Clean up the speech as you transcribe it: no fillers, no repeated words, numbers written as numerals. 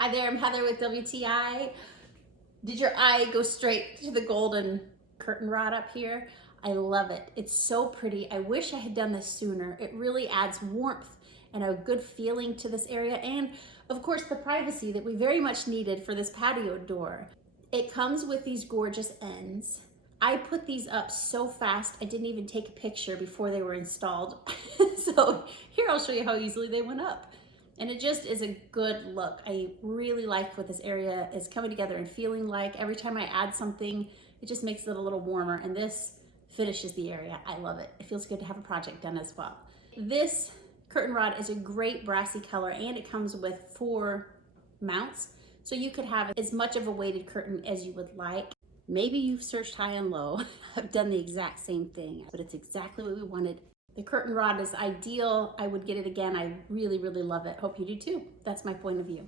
Hi there, I'm Heather with WTI. Did your eye go straight to the golden curtain rod up here? I love it. It's so pretty. I wish I had done this sooner. It really adds warmth and a good feeling to this area, and of course the privacy that we very much needed for this patio door. It comes with these gorgeous ends. I put these up so fast I didn't even take a picture before they were installed. So here I'll show you how easily they went up. And it just is a good look. I really like what this area is coming together and feeling like. Every time I add something, it just makes it a little warmer, and this finishes the area. I love it. It feels good to have a project done as well. This curtain rod is a great brassy color, and it comes with 4 mounts. So you could have as much of a weighted curtain as you would like. Maybe you've searched high and low. I've done the exact same thing, but it's exactly what we wanted. The curtain rod is ideal. I would get it again. I really, really love it. Hope you do too. That's my point of view.